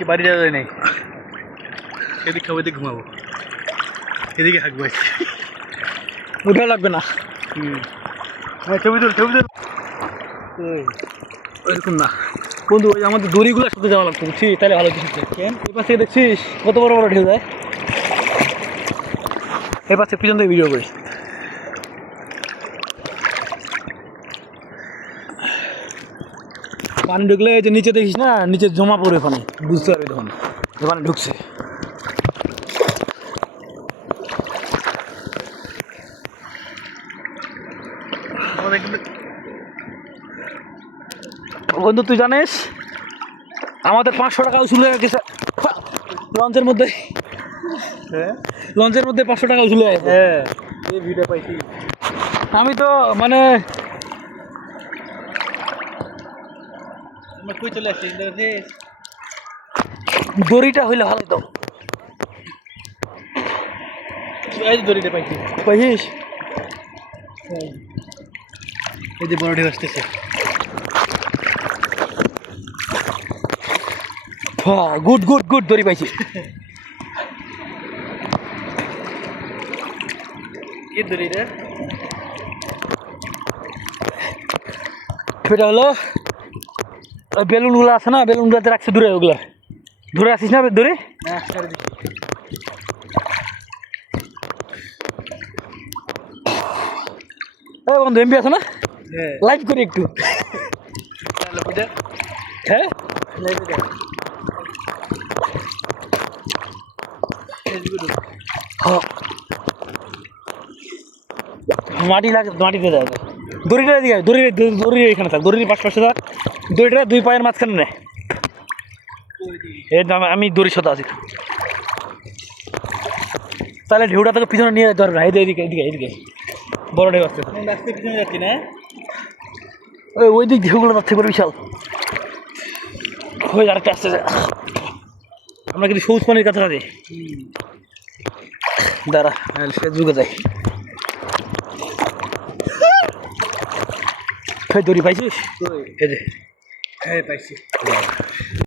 আজকে বাড়ি যাওয়া যায় নাই, এদিকে খাবো, এদিকে ঘুমাবো, এদিকে থাকবো। উঠা লাগবে না। ছবি তুল, ছবি তুল। ওইরকম না বন্ধু, ওই আমাদের দড়িগুলোর সাথে যাওয়া লাগতো, বুঝছি, তাহলে ভালো দিচ্ছে। কেন এই পাশে দেখছিস কত বড় বড় ঢেউ যায়, এই পাশে পিছন থেকে ভিডিও করিস। পানি ঢুকলে এই যে নিচে দেখিস না, নিচে জমা পড়ে ওখানে, বুঝতে পারবি তখন ওখানে ঢুকছে। বন্ধু তুই জানিস আমাদের 500 টাকা উসুল হয়ে গেছে লঞ্চের মধ্যে। লঞ্চের মধ্যে 500 টাকা উসুল হয়ে গেছে। এই ভিডিও পাইছি আমি তো মানে কই চলে আসছি, দড়িটা হইলে ভালো তো। দড়িতে পাইছি, পাইছিস? এই যে বড় ঢেউ আসতেছে। গুড গুড গুড, দড়ি পাইছি। কি দড়ি রে? সেটা হলো বেলুনগুলো আছে না, বেলুনগুলোতে রাখছে দূরে, ওগুলা ধরে আসিস না দড়ি। বন্ধু এমবি আছে না, লাইভ করি একটু। হ্যাঁ মাটি লাগে, মাটিতে যায় দড়িটা, এদিকে দড়ির এখানে থাক, দড়ির পাশে থাক, দড়িটা 2 পায়ের মাঝখানে নেয়। এই আমি দড়ির সাথে আছি, তাহলে ঢেউটা তোকে পিছনে নিয়ে যেতে পারবে না। এদিকে এদিকে এদিকে বড় ঢেউ আসছে, রাস্তায় পিছনে যাচ্ছি না, ওই দিক ঢেউগুলো যাচ্ছে করে বিশাল। হয়ে আরেকটা আসছে, আমরা কিন্তু সবুজ পানির কাছাকাছি। দাঁড়া সে যুগে যাই। দড়ি পাইছিস? হ্যাঁ পাইছি।